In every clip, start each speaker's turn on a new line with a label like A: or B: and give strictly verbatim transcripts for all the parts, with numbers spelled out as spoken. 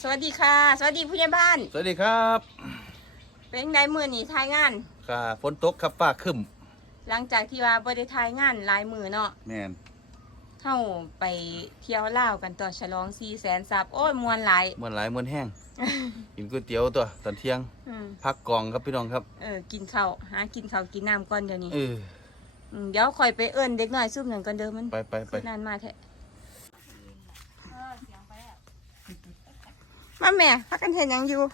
A: สวัสดีค่ะสวัสดีผู้ใหญ่บ้าน
B: สวัสดีครับ
A: เป็นไงมื้อนี้ทายงาน
B: ค่ะฝนตกครับฟ้าครึ้ม
A: หลังจากที่ว่าบ่ได้ทายงานหลายมื้อเนาะ
B: แม่น
A: เฮาไปเที่ยวลาวกันต่อฉลองสี่แสนซับโอ้ยม่วนหลาย
B: ม่วนหลายม่วนแห้ง กินก๋วยเตี๋ยวตัวตอนเที่ยง
A: อืม
B: พักกองครับพี่น้องครับ
A: เออกินข้าวหากินข้าวกินน้ำก่อนเดี๋ยวนี้
B: เออ
A: อืมเดี๋ยวค่อยไปเอิ้นเด็กน้อยซุ่มหนึ่งก่อนเด้อมัน
B: ไปไปไป
A: นานมาแท้มาแม่พักกันเฮ็ดหยังอยู่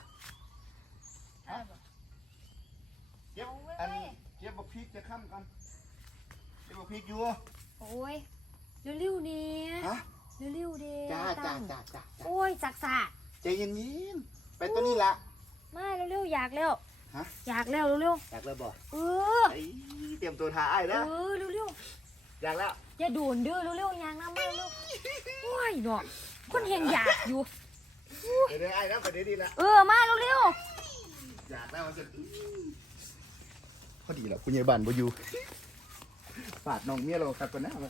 C: เก็บอันเก็บบักพริกจะค้ำกันเก็บบักพริกอยู่
D: โอ้ยเร็วๆเนี่ย
C: ฮะ
D: เร็วๆเด้
C: จ้าจ้า
D: ตั้ง
C: จ้าจ้า
D: โอ้ยจักสะ
C: ใจเย็นๆไปตัวนี้ละ
D: มาเร็วๆอยากแล้ว
C: ฮะ
D: อยากแล้วเร็ว
C: อยากเลยบ่
D: ๆเออ
C: ไอ้เตรียมตัวถ่าย
D: เอ
C: นะ
D: อเร็ว
C: อยากแล้ว
D: ๆอย่าโดนเด้อเร็วๆอยากน้ำมาเร็วๆโอ้ยเนาะคนเฮงอยากอยู่
C: เดี๋ยวไอ้นะไปเดี๋ยวดีละ
D: เออมาเร็ว
C: อยากแล้วมันจะพอดีแล้วคุณยายบ้านบ่อยู่ฝาดน้องเมียเราขับกันนะมา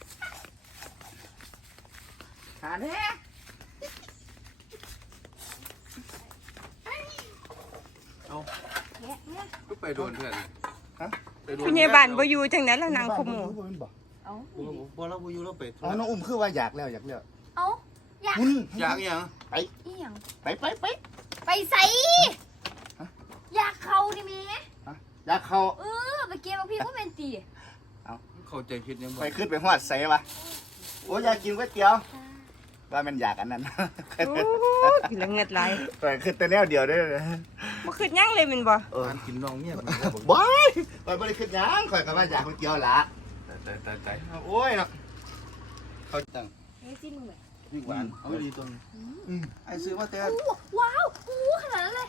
C: หาแน่
B: เอา
D: ๆแยะเนี่ย
B: ก็ไปโดนเพื่อน
C: ฮะ
B: ไปโดน
A: ผู้ใหญ่บ้านบ่อยู่จังนั้นแล้วนางขโมย
D: เอา
B: บ่เราบ่อยู่เราไป
C: อ๋อน้องอุ้มคือว่าอยากแล้วอยากแล้ว
D: เอาอยาก
C: หุ่น
B: อยากอีหยัง
C: ไป
D: อีหยัง
C: ไปไปไป
D: ไปใส่
C: ฮะ
D: อยากเข้าดิแม่
C: ฮะอยากเข้า
D: เออไปเก็บเอาพี่ก็เป็นตี
B: เข้าใจผิดยังบ่
C: ไปขึ้นไปหอดใส่ปะโอ้ยอยากกินก๋วยเตี๋ยวว่ามันอยากอันนั้น
A: โอ้ยกินแล้วเงิดไหล
C: ไปขึ้นแต่แนวเดียวได้เลย
A: บ่คิดหยังเลยแม่นบ่
C: เออ
B: การกินน้องเมียมัน
C: บอยไปไม่ได้ขึ้นหยังข่อยก็ว่าอยากก๋วยเตี๋ยวละ
B: ตายตายตาย
C: โอ้ยเนาะ
B: เขาตั้ง
D: เฮ้ยจิ้มเลย
B: ยิ่งหวานเอาดีตรงไอ้ซื้อมาแต่
D: อู้ว้าวอู้ขนาดนั้นเลย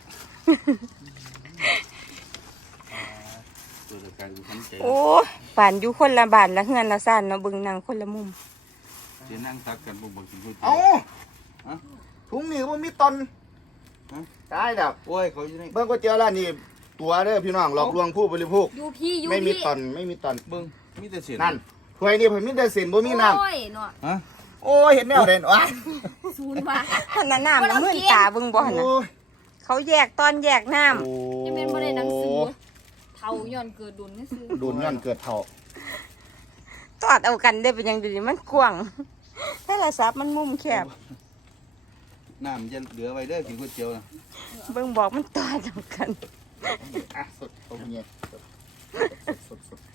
B: ตัวละการกูทำใจ
A: โอ้บ้านอยู่คนละบ้านละเฮือนละซ่านเนาะเบิ่งนางคนละมุม
B: สินั่งตักกันบ่บ่กินก๋วยเตี๋ย
C: เอ้าว
B: ฮะ
C: ถุงนี่มันมีตอน
B: ฮะ
C: ตายแล้ว
B: โอ้ยเขาอยู่ใน
C: เบิ่งก๋วยเตี๋ยวร้านนี้ตัวเด้อพี่น้องหลอกลวงผู้บริโภค
D: ยูพี่ยู
C: ไม่มี
D: พี่
C: ตอนไม่มีตอน
B: เบิ่งมีแต่เสียง
C: นั่นถ้วยนี่ผมมีแต่เส้นบ่มีน้
D: โอ้ยเนาะ
B: ฮะ
C: ำโอ้ยเห็นแนวเด่นวะ
D: ศูนย์ว่ะ
A: ท่านน่ะน้ำน่ะมื่นตาเบิ่งบ่หั่นน่ะ
C: โอ้ย
A: เขาแยกตอนแยกน้ำ
C: โอ้
D: ยังเป็นบ่ได้หนังสือเท่าย้อนเกิดดุนนี่ซื้อ
C: โดนย้อนเกิดเท่า
A: ตอดเอากันได้เป็นหยังดีมันกว้างโทรศัพท์มันมุมแคบ
B: น้ำจะเหลือไว้เด้อกินก๋วยเตี๋ยวนะ
A: เบิ่งบอกมันตอดเอากัน
C: อ่ะสดเอาเงี้ยสดสดสด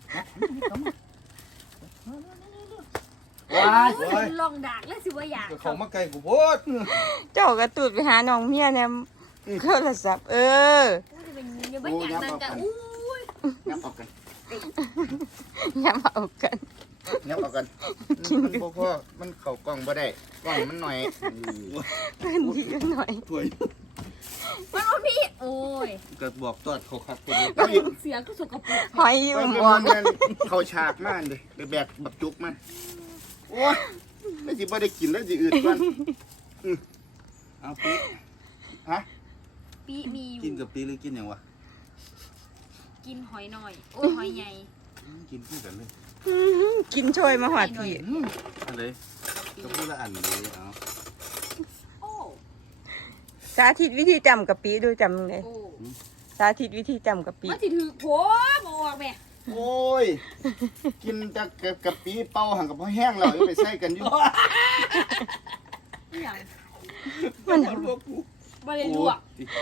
C: ว้าย
D: โอ้ยลองดักแล้วสิว่าอยาก
B: ก็เขามาไกลกูโพด
A: เจ้ากระตูดไปหาน้องเมียเนี่ยโทรศัพท์เออ
D: อู้จะเป็นเดี๋ยวไม่อยากนั่งกันอู้ย
C: งับออกกัน
A: อย่ามาเอากัน
C: งับออกกันมันบ่พอมันเข้ากล้องบ่ได้กล้องมันหน่อย
A: เพิ่นดีกันหน่อย
B: ถ้วย
D: มันว่าพี่โอ้ย
B: ก็บอกตอดเขาคักตัวนี้
C: แล้วอีก
D: เสียก็สกปรก
A: หอยอยู่
C: มัน
A: หม
C: ม
A: อ
C: อน มันเข้าฉากมากเลยไปแบกบักจุกมาโอ้ยไม่สิบ่ได้กินแล้วสิอืดก่อน
B: เอาปี
C: ฮะ
D: ปีมีอยู่
B: กินกับปีหรือกินอย่างวะ
D: กินหอยหน่อยโอ้ยหอยใหญ่
B: กินคู่กันเลย
A: อื้อหือกินช่วยมาหอดพี่
B: อันเลยก็พูดละอันเลยเอา
D: โอ้
A: สาธิตวิธีจำกะปิดูจำเลย
D: โอ้
A: สาธิตวิธีจำกะปิ
D: มันสิถือผมออกแม่
C: โอ้ยกินจะกับกับปีเป่าหังกับพ่อแห้งแล้วยังไปใส่กันอยู่
D: อหย่าง
A: มัน
D: บ่ได้ลวก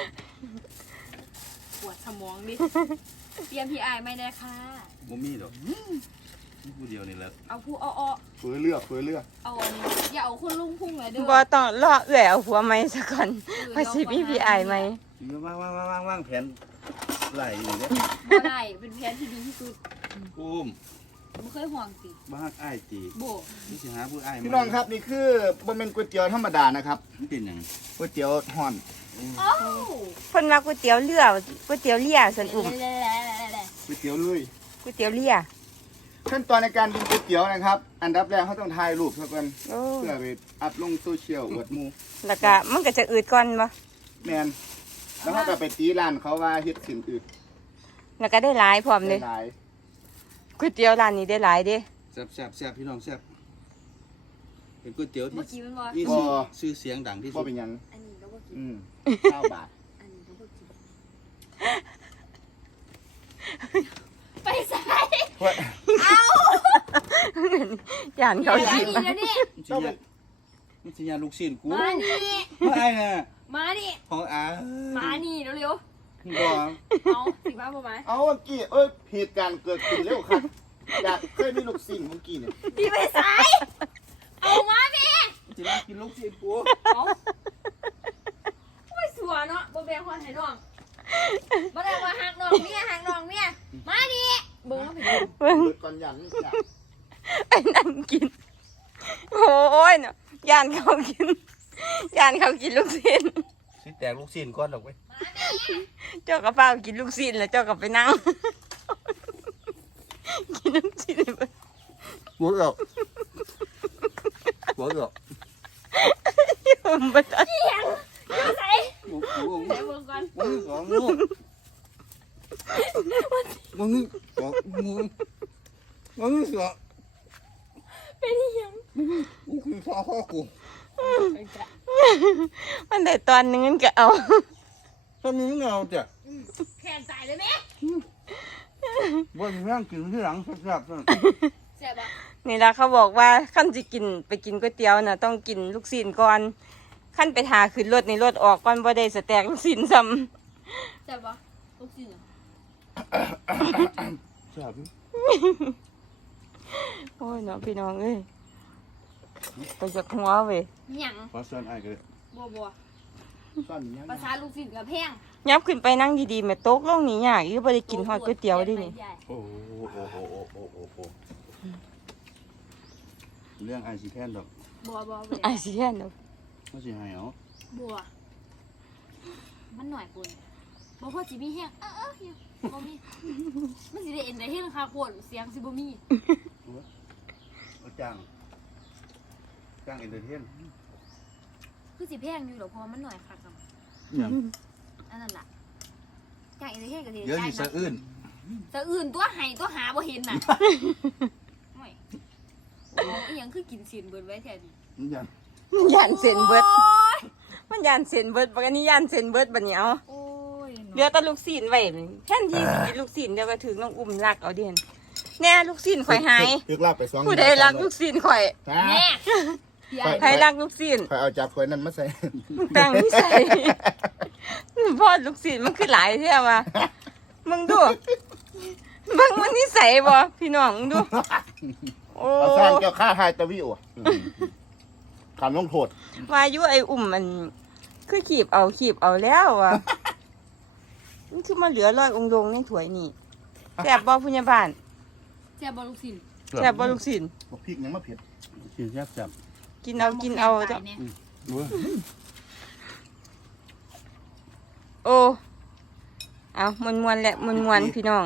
D: ปวดสมองดิเตรียมพี่อายไม่ได้ค่ะ
B: บ่มีดอกมีผู้เดียวนี่แหละ
D: เอาผู้เอาเอา
C: เฟือเลือกเฟือเลือก
D: เอาอันนี้อย่าเอาคนลุงพุ่งเลยเด้อ
A: บ่ต้องรอเอื่อยเอาหัวไม้ซะก่อนภาษีพี่พี่อายไหม
B: ว่างว่างว่างว่างว่างแผนไหลอยู่เนี่ย
D: บ่ได้เป็นแผนที่ดีที่สุด
B: กุ้ม
D: บ่เคยห่วงสิ
B: บ้านอ้ายจี
D: โบ
B: นี่สิหาผู้อ้าย
C: พี่น้องครับนี่คือบ่แม่นก๋วยเตี๋ยวธรรมดานะครับ
B: มันเป็นหยัง
C: ก๋วยเตี๋ยวห่อน
D: โอ้
A: เพิ่นว่าก๋วยเตี๋ยวเรือก๋วยเตี๋ยวเลียสันอุ่ม
D: แล่ๆ
C: ก๋วยเตี๋ยวลุย
A: ก๋วยเตี๋ยวเลีย
C: ขั้นตอนในการกินก๋วยเตี๋ยวนะครับ อันดับแรกเขาต้องถ่ายรูปซะก่อน
A: โอ้
C: เพื่อไปอัพลงโซเชียลอวดหมู่
A: แล้วก็มันก็จะอืดก่อนบ่
C: แม่นแล้วเขาก็ไปตีร้านเขาว่าเฮ็ดขึ้นอืด
A: แล้วก็ได้หลายพร้อมเลย
C: หลาย
A: ก๋วยเตี๋ยวร้านนี้ได้หลายเด้
B: แซ่บแซ่บแซ่บพี่น้องแซ่บเป็นก๋วยเตี๋ยว
D: ๆ
B: ที่
D: เมื่อกี้มันบ่
B: มีชื่อชื่อเสียงดังที่
C: ๆ
B: สุ
C: บ่
B: ด
C: เป็นหยัง
D: อันนี้ก็บ่
C: อืมเก้าบาท
D: อันนี้ก็บ่กินไปใส่
C: เว้ย
A: ย่านเขา
D: อย่า
A: กิน
D: นี่แล้วนี่
B: มันสิยามันสิยาลูกชิ้นกู
D: มานี่
B: ไม่ไอ้น่ะ
D: มานี่
B: ของอา
D: มานี่เร็ว
B: บ่
D: ๆเอาสิบ้าบ่มา
C: เอาเมื่อกี้เอ้ยเหตุการณ์เกิดขึ้นเร็วครับอยากเคยมีลูกสิ่งเมื่อกี้เนี่ย
D: พี่ไปใส่เอามาพี่
B: มันสิมากินลูกชิ้นกู
D: เอาโอ้ยสัวเนาะบ่แบ่งคนให้น้องบ่ได้ว่าหักน้องเมียหักน้องเมียมานี่เบิ่งแล้วไปดู
A: เบิ่ง
C: เกิดก่อนยันนี่จ้ะ
A: ไอ้นั่นกินโอ้ยเนาะย่านเขากินย่านเขากินลูกชิ้น
B: สิแตกลูกชิ้นก่อนดอกเว้ย
A: เจ้ากับเป้ากินลูกชิ้นแล้วเจ้ากับไปนั่ง กินลูกชิ้นไป
B: หัวออกหัวออก
A: ผมบ่ได้
D: เสียงอยู่ใส่
B: หัวหัว
D: ใส่เบิ่งก่อน
B: มึงสองลูกมึงสองมึงมึงสอง
D: เป็นอีหยัง
B: กูคือพ่อพ่อกู
A: มันได้ตอนหนึงมันก็เอา
B: ตอนนี้มึงเอาจ้ะ
D: แขนตายเลยแม่
B: ว่ามึงนั่งกินที่หลังแซ่บๆนั่น
D: เสียบ่
A: นี่ล่ะเขาบอกว่าขั้นสิกินไปกินก๋วยเตี๋ยวน่ะต้องกินลูกชิ้นก่อนขั้นไปทาขึ้นรถนี่รถออกก่อนบ่ได้สแต็กลูกชิ้นซ้ำ
D: เสียบ่ลูกศิษย์เหรอ
B: แซ่บอยู่
A: โอ้ยเนาะพี่น้องเอ้ยไปจากหัวเว้ย
D: หยัง
B: ขอส่วนไอ้ก็ได้
D: บ่บ่
C: ซ่อนยัง
D: ภาษาลูกศิษย์กับแพง
A: ยับขึ้นไปนั่งดีๆแม่ตกลงนี่ยากอีบ่ได้กินฮอดก๋วยเตี๋ยวดินี่
B: โอ้โหโอ้โหโอ้โหโอ้โหโอ้โหเรื่องไอ้สิแทนดอก
D: บ่บ่บ่
A: ไอ้สิแย่เนาะ
B: ไม่สิให้เอา
D: บ่มันหน่อยปุ่นบ่พอสิมีแฮงเออเอออยู่บ่มีมันสิได้เอ็นได้เฮ็ดค่ะโคตรเสียงสิบ่มี
B: เอาจ้างจ้างเอนเตอร์เทน
D: คือสิแพงอยู่ดอกเพราะว่ามันหน่อยคักอะ
B: เนี่ย
D: อันนั้นล่ะจ่ายเอ็นได้เฮ็ดก็สิ
B: เดี๋ยวสิสะอื้น
D: สะอื่นตัวให้ตัวหาบ่เห็นน่ะโอ้ยโอ้ยอีหยังคือกินสินเบิดไว้แท้ดิ
B: นี่ยัง
A: มันย่านเส้นเบิด
D: โอ้ย
A: มันย่านเส้นเบิดบักอันนี้ย่านเส้นเบิดบัดนี้เอา
D: โอ้ย
A: เหลือแต่ลูกศิษย์ไว้แทนที่สิกินลูกศิษย์เดี๋ยวก็ถึงน้องอุ้มรักเอาเด่นแน่ลูกศิษย์ข่อยหาย
C: ตึกลากไปสอง
A: ผู้ใดรักลูกศิษย์ข่อย
C: ฮะ
D: แน่ยาย
A: ใครรักลูกศิษย์
C: คอยเอาจับคอยนั่นมาใส่
A: มึงแต่งนิสัยพ่อลูกศิษย์มันคือหลายเท่ามามึงดูมึงมันนิสัยบ่พี่น้องมึงดูโอ้
C: เอาสร้างเกี่ยวข้าทายตะวิวอ่ะคำลงโทษ
A: วายุไออุ่มมันคือขีบเอาขีบเอาแล้วอ่ะมันคือมาเหลือรอยองค์ลงในถ้วยนี่แซ่บบ่ผู้ใหญ่บ้าน
D: แซ่บบ่ลูกศิษย์
A: แซ่บบ่ลูกศิษย์
C: บอกพริกยังมาเผ็ด
B: กินแซ่บแซ่บ
A: กินเอากินเอา
D: ต
A: เจ้าย
D: แน่
B: ดู
A: โอ้เอามวนมวนๆแหละมวนมวนๆพี่น้อง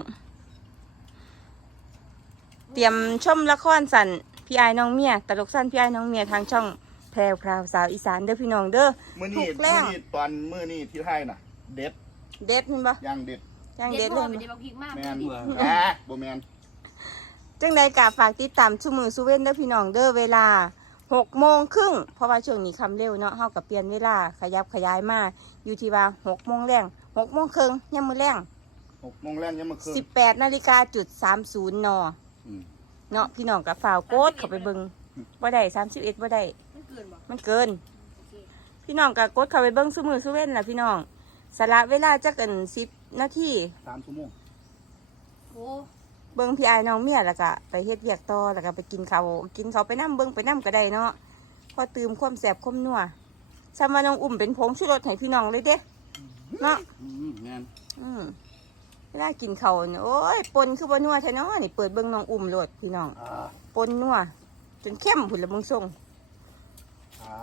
A: เตรียมชมละครสันพี่ไอ้ายน้องเมียตลกสั้นพี่ไอ้ายน้องเมียทางช่องแพรวพราวสาวอีสานเด้อพี่น้องเด้อ
C: มื้อ
A: ถู
C: นี้
A: กแล้
C: มื้อ
A: ว
C: นี้ตอนมื้อนี้ที่ไทยน่ะ เด็ด
A: เด็ดแมันบ่
C: ย่างเด็ด
A: ย่าง
D: เด็
A: เด็
D: ด
A: ด
D: บ่
A: เลย
D: เป็น
A: บ่
D: เด็ดบักพริกมาก
C: แม
D: แม่
C: น
D: ดิ
C: อ่าบ่แมน
A: จังใดกะฝากติดตามชุมือสุเว้นเด้อพี่น้องเด้อเวลาหกโมงครึ่งเพราะว่าช่วงนี้คำเร็วเนาะเฮากับเปลี่ยนเวลาขยับขยายมาอยู่ที่ว่าหกโมงแรงหกโมงครึ่งยามมื้อแรง
C: หกโมงแรกยังมาคืน
A: สิบแปดนาฬิกาจุดสามศูนย์น
B: อืม
A: เนาะพี่น้องกับฝ่าวโกดเข้าไปเบิ่งบ่ได้สามสิบเอ็ดบ่ได้
D: มันเกินบ่
A: มันเกิน
D: โอเค
A: พี่น้องกับกดเข้าไปเบิ้งซุมือซุเว้นล่ะพี่น้องสละเวลาจักกันสิบนาที
C: สามชั่วโมง
D: โอ้
A: เบิ้งพี่ไอ้ายน้องเมียแล้วก็ไปเฮ็ดเวียกต่อแล้วก็ไปกินข้าวกินข้าวไปน้ำเบิ้งไปน้ำก็ได้เนาะพอตื่มความแสบความนัวซ้ำว่าน้องอุ้มเป็นผงชูรสให้พี่น้องเลยเด้เนาะ
B: อืมแม่น
A: อืมเวลากินข้าวเนี่ยโอ้ยปนคือบ่นัวแท้เนาะนี่เปิดเบิ้งน้องอุ้มโลดพี่น้อง
C: อ่า
A: ปนนัวจนเข้มพุ่นละมึงส่ง
C: อ่า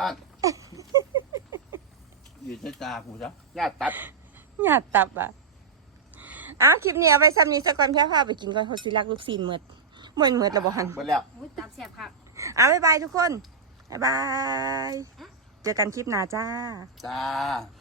B: อยู่ใต้ตากูจ้ะ
C: ญาติตัด
A: หยาดตับอ่ะอ้าวคลิปนี้เอาไว้ซ้ำนี้สักก่อนแพ้ผ้าไปกินก่อนเขาสิรักลูกซีนเมือดเหมือนเมือดระบหัน
C: เบิดแล้ว
D: อุ้ยตับแซ่บคัก
A: อ่ะบ๊ายบายทุกคน บ๊ายบาย เจอกันคลิปหน้าจ้า
B: จ้า